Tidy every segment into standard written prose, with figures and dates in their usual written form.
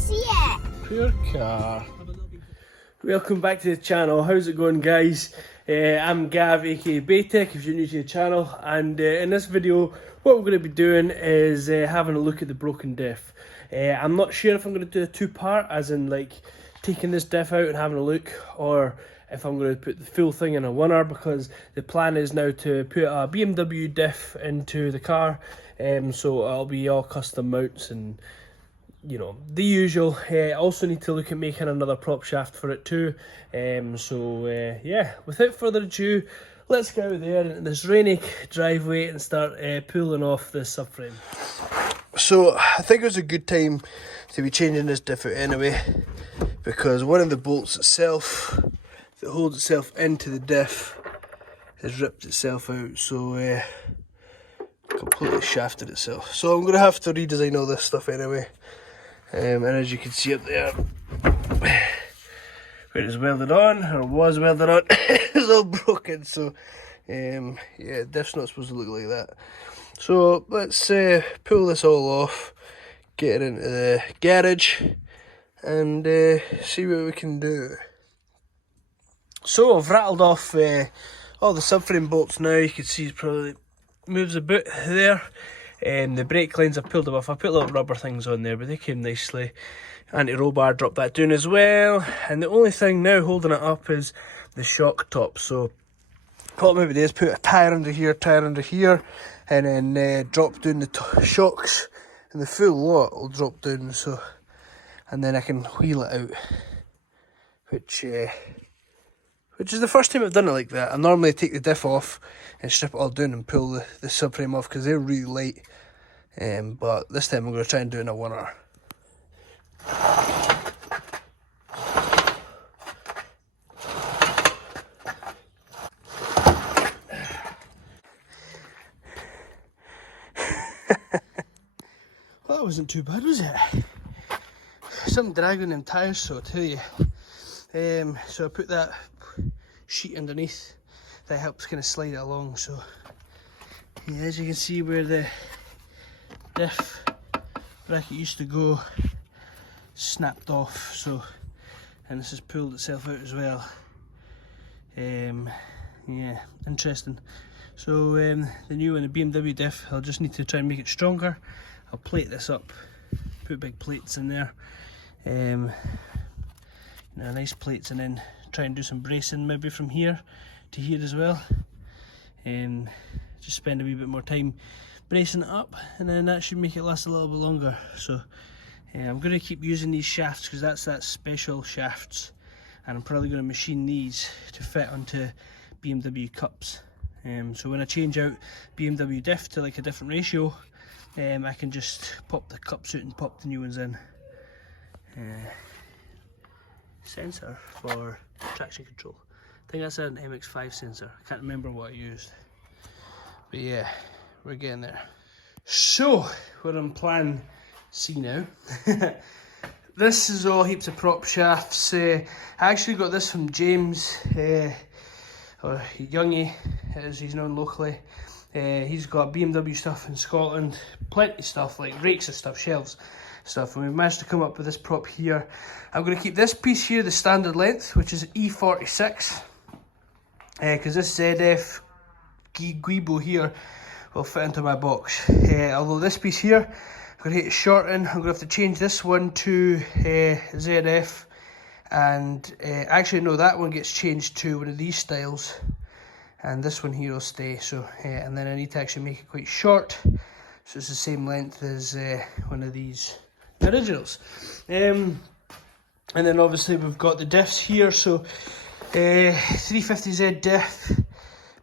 see it. Pure car. Welcome back to the channel. How's it going, guys? I'm Gav, aka Baytech, if you're new to the channel, and in this video what we're going to be doing is having a look at the broken diff. I'm not sure if I'm going to do a two-part, as in like taking this diff out and having a look, or if I'm going to put the full thing in a winner, because the plan is now to put a BMW diff into the car, so it'll be all custom mounts and, you know, the usual. I also need to look at making another prop shaft for it too. Yeah, without further ado, let's go out there into this rainy driveway and start pulling off this subframe. So I think it was a good time to be changing this diff out anyway, because one of the bolts itself that holds itself into the diff has ripped itself out, so completely shafted itself. So I'm going to have to redesign all this stuff anyway. And as you can see up there, where it's welded on, or was welded on, it's all broken. So yeah, diff's not supposed to look like that. So let's pull this all off, get it into the garage, and see what we can do. So I've rattled off all the subframe bolts now. You can see it probably moves a bit there. The brake lines, I've pulled them off. I put little rubber things on there, but they came nicely. Anti-roll bar, dropped that down as well. And the only thing now holding it up is the shock top. So what I'm going to do is put a tyre under here, and then drop down the shocks, and the full lot will drop down. So, and then I can wheel it out, which is the first time I've done it like that. I normally take the diff off and strip it all down and pull the subframe off, because they're really light. But this time I'm going to try and do it in a winner. Well, that wasn't too bad, was it? Some drag on them tyres, so I'll tell you. So I put that sheet underneath that helps kind of slide it along. So yeah, as you can see where the diff bracket used to go, snapped off. So, and this has pulled itself out as well. Yeah, interesting. So the new one, the BMW diff, I'll just need to try and make it stronger. I'll plate this up, put big plates in there, you know, nice plates, and then try and do some bracing maybe from here to here as well. Just spend a wee bit more time bracing it up, and then that should make it last a little bit longer. So I'm going to keep using these shafts, because that's special shafts, and I'm probably going to machine these to fit onto BMW cups. So when I change out BMW diff to like a different ratio, I can just pop the cups out and pop the new ones in. Sensor for traction control. I think that's an MX5 sensor. I can't remember what I used. But yeah, we're getting there. So, we're on plan C now. This is all heaps of prop shafts. I actually got this from James, or Youngie, as he's known locally. He's got BMW stuff in Scotland, plenty of stuff, like rakes of stuff, shelves stuff, and we've managed to come up with this prop here. I'm going to keep this piece here the standard length, which is E46, because this ZF Guibo here will fit into my box. Although this piece here, I'm going to hit it shorten. I'm going to have to change this one to ZF, and actually no, that one gets changed to one of these styles, and this one here will stay. So and then I need to actually make it quite short, so it's the same length as one of these originals. And then obviously we've got the diffs here. So 350Z diff,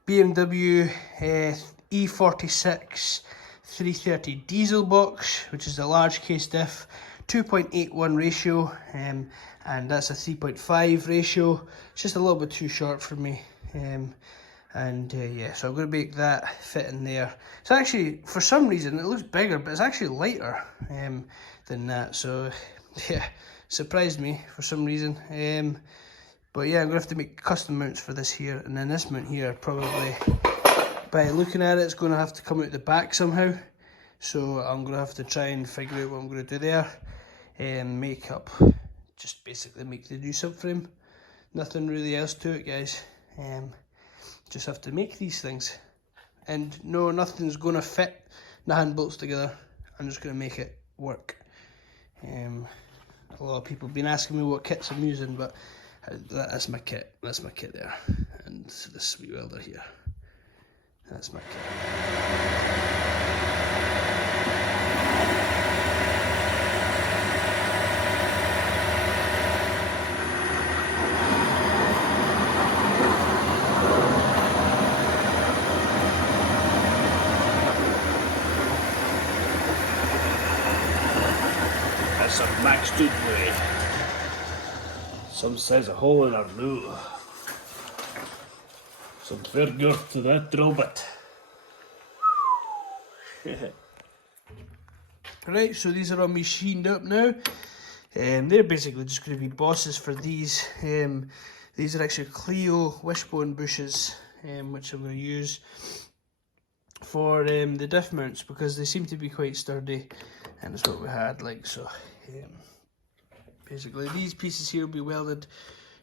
BMW E46 330 diesel box, which is the large case diff, 2.81 ratio, and that's a 3.5 ratio. It's just a little bit too short for me. Yeah, so I'm going to make that fit in there. It's actually, for some reason, it looks bigger, but it's actually lighter than that. So yeah, surprised me for some reason. But yeah, I'm going to have to make custom mounts for this here, and then this mount here, probably, by looking at it, it's going to have to come out the back somehow. So I'm going to have to try and figure out what I'm going to do there. makeup. Just basically make the new subframe. Nothing really else to it, guys. Just have to make these things. And no, nothing's going to fit the hand bolts together. I'm just going to make it work. A lot of people have been asking me what kits I'm using, but that's my kit. That's my kit there. And this sweet welder here. That's my kit. Some max dude blade. Some says a hole in our loo. Some fair girth to that drill bit. Right, so these are all machined up now. They're basically just going to be bosses for these. These are actually Clio wishbone bushes, which I'm going to use for the diff mounts because they seem to be quite sturdy, and it's what we had, like so. Basically these pieces here will be welded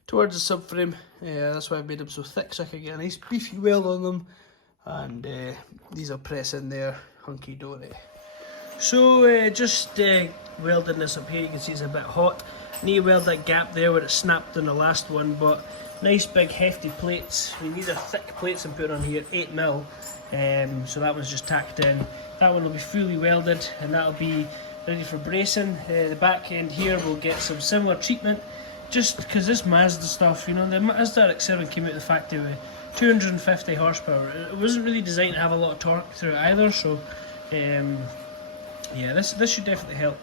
towards the subframe. That's why I've made them so thick, so I can get a nice beefy weld on them, and these will press in there hunky dory. So just welding this up here. You can see it's a bit hot. Need to weld that gap there where it snapped in the last one, but nice big hefty plates. We need a thick plates and put on here, 8mm. So that one's just tacked in. That one will be fully welded, and that'll be ready for bracing. The back end here will get some similar treatment, just because this Mazda stuff, you know, the Mazda RX-7 came out of the factory with 250 horsepower. It wasn't really designed to have a lot of torque through it either, so yeah, this should definitely help.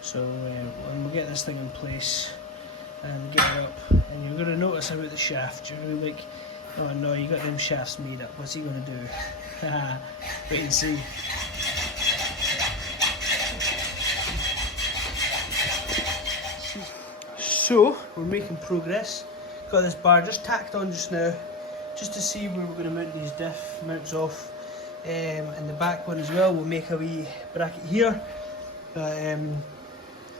So when we get this thing in place and get it up, and you're going to notice about the shaft. You're going to be like, oh no, you got them shafts made up, what's he going to do? Wait and see. So, we're making progress. Got this bar just tacked on just now, just to see where we're going to mount these diff mounts off. And the back one as well, we'll make a wee bracket here.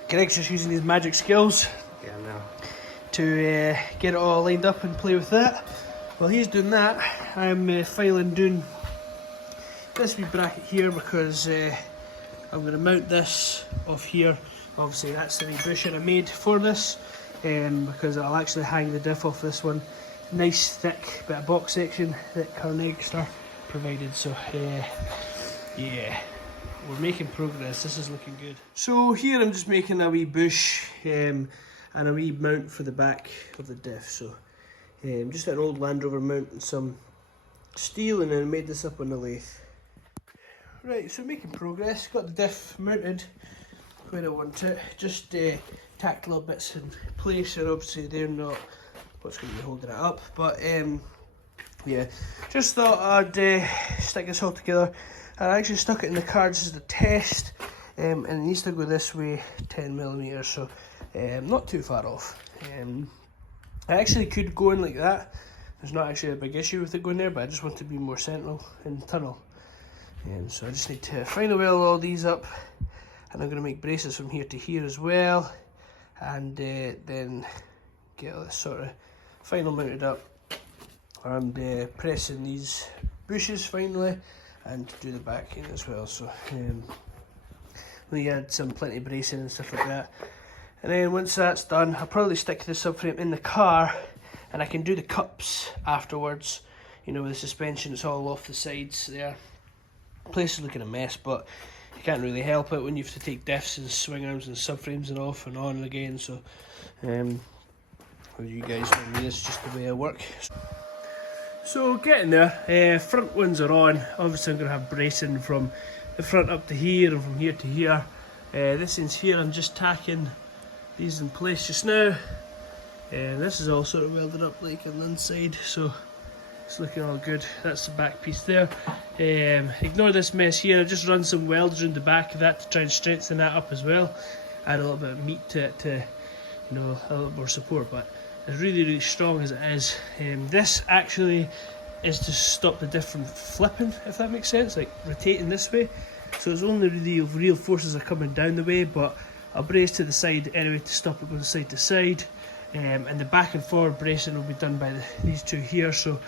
Greg's just using his magic skills to get it all lined up and play with that. While he's doing that, I'm filing doing this wee bracket here because I'm going to mount this off here. Obviously that's the wee bushing I made for this, because I'll actually hang the diff off this one. Nice thick bit of box section that Carnegie's provided, so yeah, we're making progress. This is looking good. So here I'm just making a wee bush and a wee mount for the back of the diff. So just an old Land Rover mount and some steel, and then I made this up on the lathe. Right, so making progress. Got the diff mounted where I want it. Just tacked little bits in place, and obviously they're not what's going to be holding it up. But yeah, just thought I'd stick this all together. I actually stuck it in the car just as a test, and it needs to go this way 10mm, so not too far off. I actually could go in like that. There's not actually a big issue with it going there, but I just want to be more central in the tunnel. So I just need to final weld all these up, and I'm going to make braces from here to here as well, and then get all this sort of final mounted up, and pressing these bushes finally, and do the backing as well. So we had some plenty of bracing and stuff like that, and then once that's done, I'll probably stick the subframe in the car, and I can do the cups afterwards. You know, with the suspension, it's all off the sides there. The place is looking a mess, but you can't really help it when you have to take diffs and swing arms and subframes and off and on again. So you guys know me, this is just the way I work. So getting there, front ones are on. Obviously I'm going to have bracing from the front up to here and from here to here. This ends here, I'm just tacking these in place just now. This is all sort of welded up like on the inside, so it's looking all good. That's the back piece there. Ignore this mess here. I just run some welds around the back of that to try and strengthen that up as well. Add a little bit of meat to it to, you know, a little more support, but it's really, really strong as it is. This actually is to stop the diff from flipping, if that makes sense, like rotating this way. So it's only really real forces are coming down the way, but I'll brace to the side anyway to stop it going side to side, and the back and forward bracing will be done by these two here. So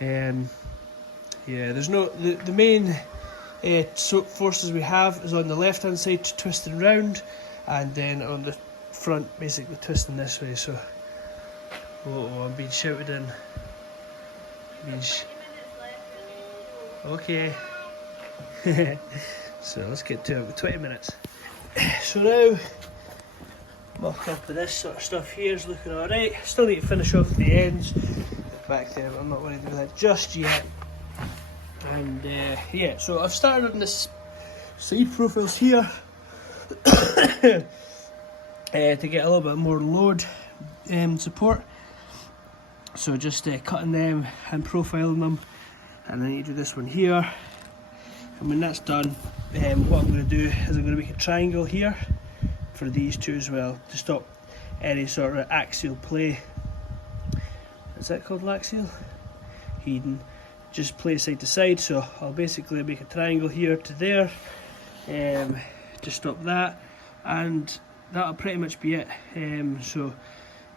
yeah, there's no the main forces we have is on the left hand side twisting round, and then on the front basically twisting this way. So I'm being shouted in. Okay. So let's get to it with 20 minutes. So now mock up with this sort of stuff here is looking alright. Still need to finish off the ends back there, but I'm not worried about that just yet. And yeah, so I've started on this side profiles here to get a little bit more load support. So just cutting them and profiling them, and then you do this one here. And when that's done, what I'm going to do is I'm going to make a triangle here for these two as well to stop any sort of axial play. Is that called axial? Hidden. Just play side to side. So I'll basically make a triangle here to there to stop that, and that'll pretty much be it. So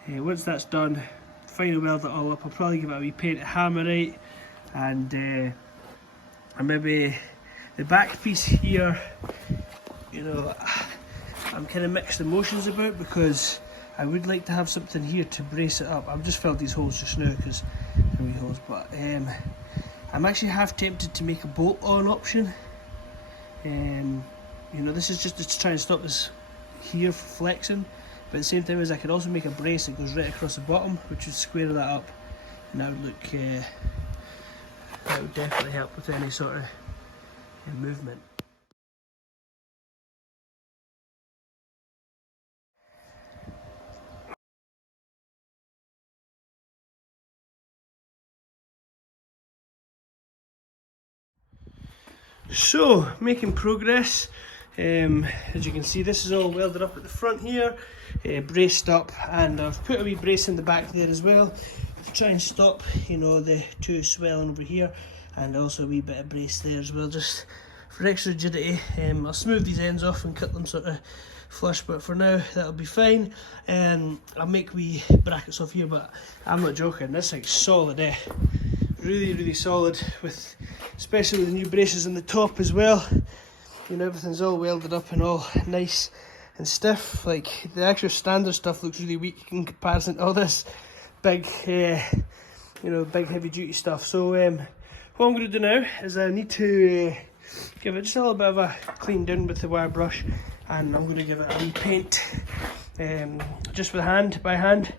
once that's done, final weld it all up. I'll probably give it a wee paint of hammerite, and maybe the back piece here, you know, I'm kind of mixed emotions about, because I would like to have something here to brace it up. I've just filled these holes just now because they're wee holes, but I'm actually half tempted to make a bolt-on option. You know, this is just to try and stop this here flexing, but at the same time as I could also make a brace that goes right across the bottom, which would square that up, and that would look that would definitely help with any sort of movement. So, making progress. As you can see, this is all welded up at the front here, braced up, and I've put a wee brace in the back there as well to try and stop, you know, the two swelling over here, and also a wee bit of brace there as well, just for extra rigidity. I'll smooth these ends off and cut them sort of flush, but for now that'll be fine. I'll make wee brackets off here, but I'm not joking, this thing's solid, really solid, with especially with the new braces on the top as well. You know, everything's all welded up and all nice and stiff. Like, the actual standard stuff looks really weak in comparison to all this big, you know, big heavy duty stuff. So what I'm going to do now is I need to give it just a little bit of a clean down with the wire brush, and I'm going to give it a wee paint, just with by hand,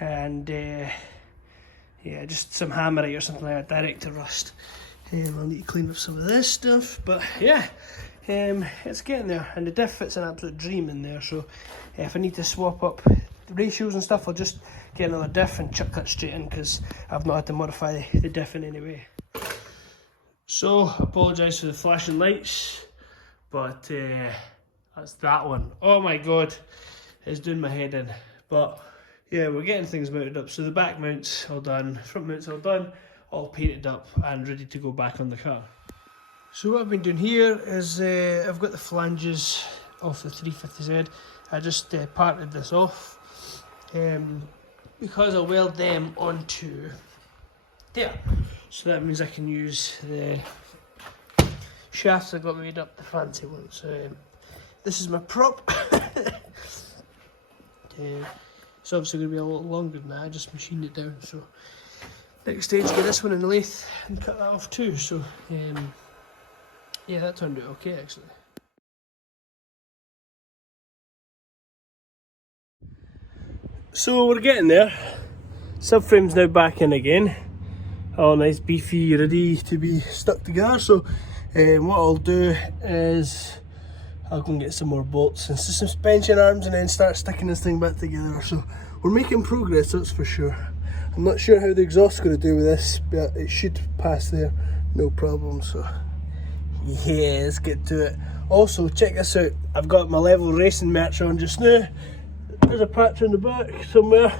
and yeah, just some hammerite or something like that, direct to rust. I'll need to clean up some of this stuff, but yeah, it's getting there, and the diff fits an absolute dream in there. So if I need to swap up the ratios and stuff, I'll just get another diff and chuck that straight in, because I've not had to modify the diff in any way. So, apologise for the flashing lights, but that's that one. Oh my god, it's doing my head in. But yeah, we're getting things mounted up. So the back mounts all done, front mounts all done, all painted up and ready to go back on the car. So what I've been doing here is I've got the flanges off the 350Z. I just parted this off because I'll weld them onto there. So that means I can use the shafts I got made up, the fancy ones. This is my prop. It's obviously going to be a lot longer than that. I just machined it down. So next stage, get this one in the lathe and cut that off too. So yeah, that turned out okay actually. So we're getting there. Subframe's now back in again. All nice, beefy, ready to be stuck together. So what I'll do is I'll go and get some more bolts and some suspension arms, and then start sticking this thing back together. So we're making progress, that's for sure. I'm not sure how the exhaust's going to do with this, but it should pass there, no problem. So yeah, let's get to it. Also, check this out. I've got my Level Racing merch on just now. There's a patch on the back somewhere.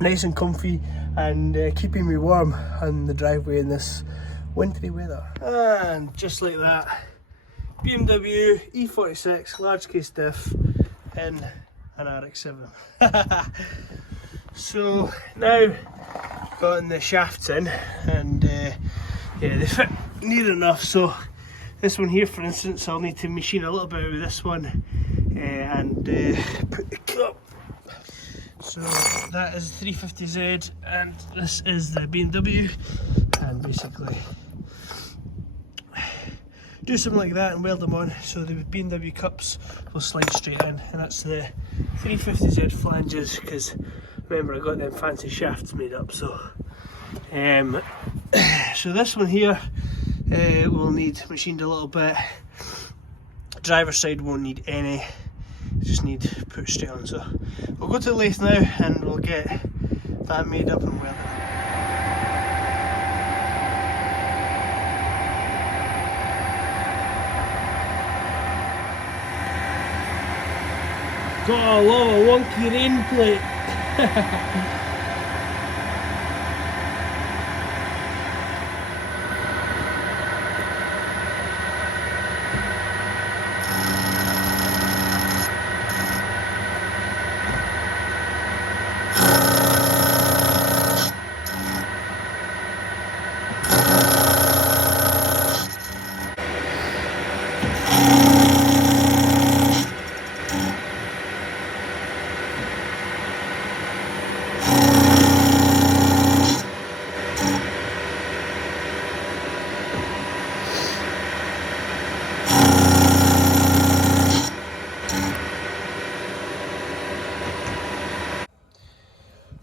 Nice and comfy, and keeping me warm on the driveway in this wintry weather. And just like that, BMW E46 large case diff in an RX-7. So now gotten the shafts in, and yeah, they fit near enough. So this one here, for instance, I'll need to machine a little bit with this one and put the cup. So that is 350Z and this is the BMW, and basically do something like that and weld them on so the BMW cups will slide straight in. And that's the 350Z flanges, because remember I got them fancy shafts made up. So so this one here will need machined a little bit. Driver's side won't need any, just need put straight on. So we'll go to the lathe now and we'll get that made up and welded. Got a lot of wonky rain plate.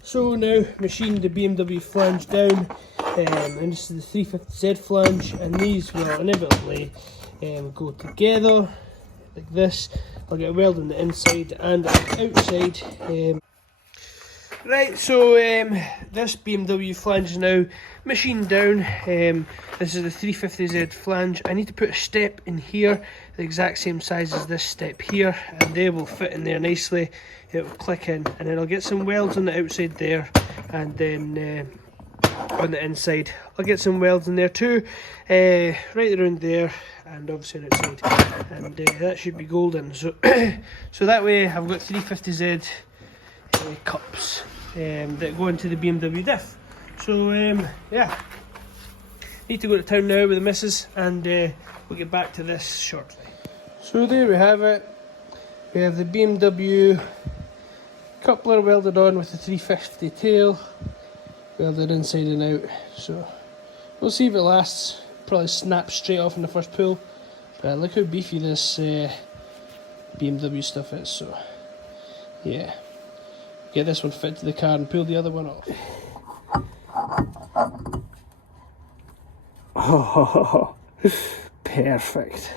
So now machined the BMW flange down, and this is the 350Z flange, and these will inevitably go together like this. I'll get a weld on the inside and on the outside. Right, so this BMW flange is now machined down. This is the 350Z flange. I need to put a step in here, the exact same size as this step here, and they will fit in there nicely. It will click in, and then I'll get some welds on the outside there, and then on the inside I'll get some welds in there too, right around there, and obviously outside, and that should be golden. So so that way I've got 350Z cups that go into the BMW diff. So yeah, need to go to town now with the missus, and we'll get back to this shortly. So there we have it. We have the BMW coupler welded on with the 350 tail, welded inside and out. So we'll see if it lasts. Probably snap straight off in the first pull, but look how beefy this BMW stuff is. So yeah, get this one fit to the car and pull the other one off. Oh, perfect.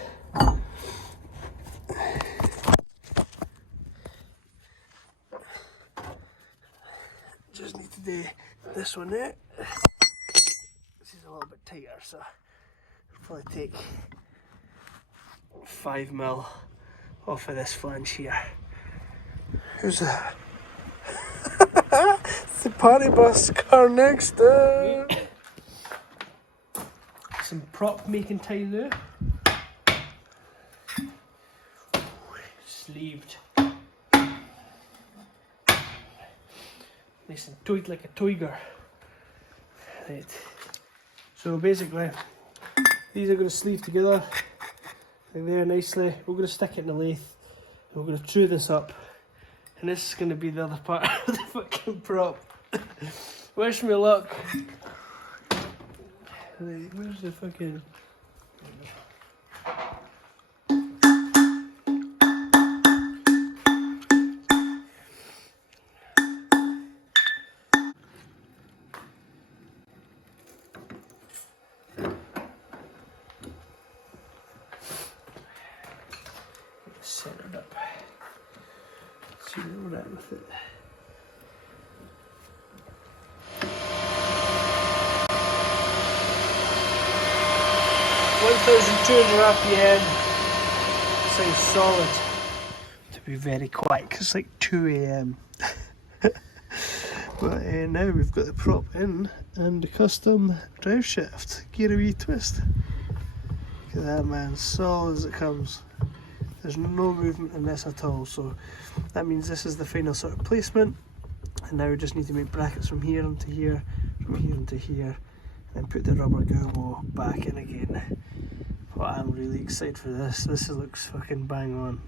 Just need to do this one there. This is a little bit tighter, so it'll probably take 5mm off of this flange here. Who's that? It's the party bus car next door. Some prop making time there. Sleeved. Nice and toyed like a toiger. Right. So basically, these are going to sleeve together like there nicely. We're going to stick it in the lathe, and we're going to true this up. And this is going to be the other part of the fucking prop. Wish me luck. Right, where's the fucking... Centered up. See where we're at with it. RPM. Sounds solid. To be very quiet, because it's like 2 AM. But now we've got the prop in and the custom drive shaft. Give it a wee twist. Look at that, man, solid as it comes. There's no movement in this at all, so that means this is the final sort of placement, and now we just need to make brackets from here into here, from here into here, and then put the rubber gobbo back in again. But I'm really excited for this. This looks fucking bang on.